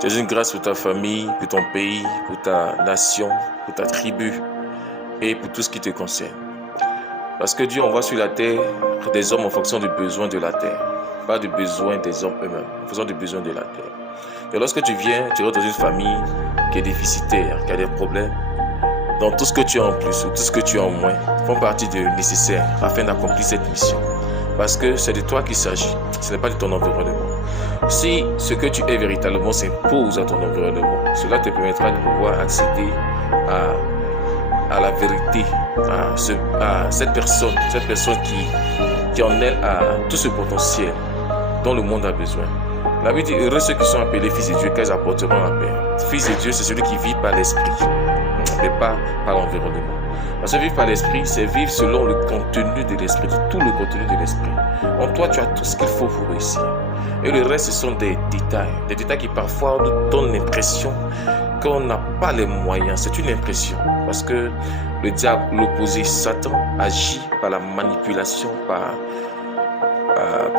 Tu es une grâce pour ta famille, pour ton pays, pour ta nation, pour ta tribu et pour tout ce qui te concerne. Parce que Dieu envoie sur la terre des hommes en fonction des besoins de la terre, pas des besoins des hommes eux-mêmes, en fonction des besoins de la terre. Et lorsque tu viens, tu rentres dans une famille qui est déficitaire, qui a des problèmes, donc tout ce que tu as en plus ou tout ce que tu as en moins font partie de nécessaire afin d'accomplir cette mission. Parce que c'est de toi qu'il s'agit, ce n'est pas de ton environnement. Si ce que tu es véritablement s'impose à ton environnement, cela te permettra de pouvoir accéder à la vérité, à cette personne qui en elle a tout ce potentiel dont le monde a besoin. La Bible dit, heureux ceux qui sont appelés fils de Dieu, car ils apporteront la paix. Fils de Dieu, c'est celui qui vit par l'esprit, mais pas par l'environnement. Parce que vivre par l'esprit, c'est vivre selon le contenu de l'esprit, tout le contenu de l'esprit. En toi, tu as tout ce qu'il faut pour réussir. Et le reste, ce sont des détails qui parfois nous donnent l'impression qu'on n'a pas les moyens. C'est une impression. Parce que le diable, l'opposé, Satan, agit par la manipulation, par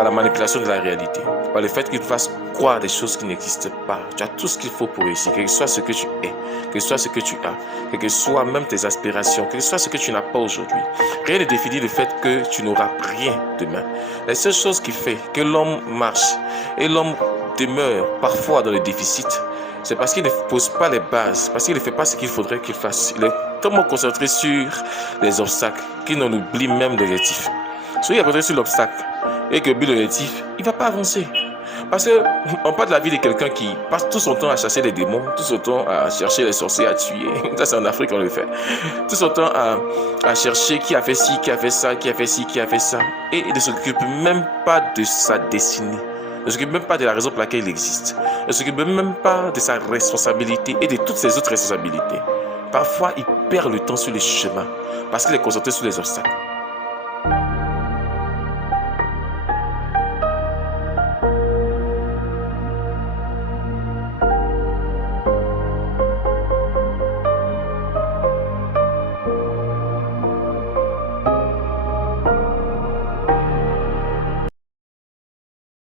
la manipulation de la réalité, par le fait qu'il fasse croire des choses qui n'existent pas. Tu as tout ce qu'il faut pour réussir, quel que soit ce que tu es, quel que soit ce que tu as, quel que soit même tes aspirations, quel que soit ce que tu n'as pas aujourd'hui. Rien ne définit le fait que tu n'auras rien demain. La seule chose qui fait que l'homme marche et l'homme demeure parfois dans le déficit, c'est parce qu'il ne pose pas les bases, parce qu'il ne fait pas ce qu'il faudrait qu'il fasse. Il est tellement concentré sur les obstacles qu'il n'en oublie même l'objectif. Si il est concentré sur l'obstacle et que oublie l'objectif, il ne va pas avancer. Parce qu'on parle de la vie de quelqu'un qui passe tout son temps à chasser les démons, tout son temps à chercher les sorciers à tuer. Ça, c'est en Afrique qu'on le fait. Tout son temps à chercher qui a fait ci, qui a fait ça, qui a fait ci, qui a fait ça. Et il ne s'occupe même pas de sa destinée. Il ne s'occupe même pas de la raison pour laquelle il existe. Il ne s'occupe même pas de sa responsabilité et de toutes ses autres responsabilités. Parfois, il perd le temps sur les chemins parce qu'il est concentré sur les obstacles.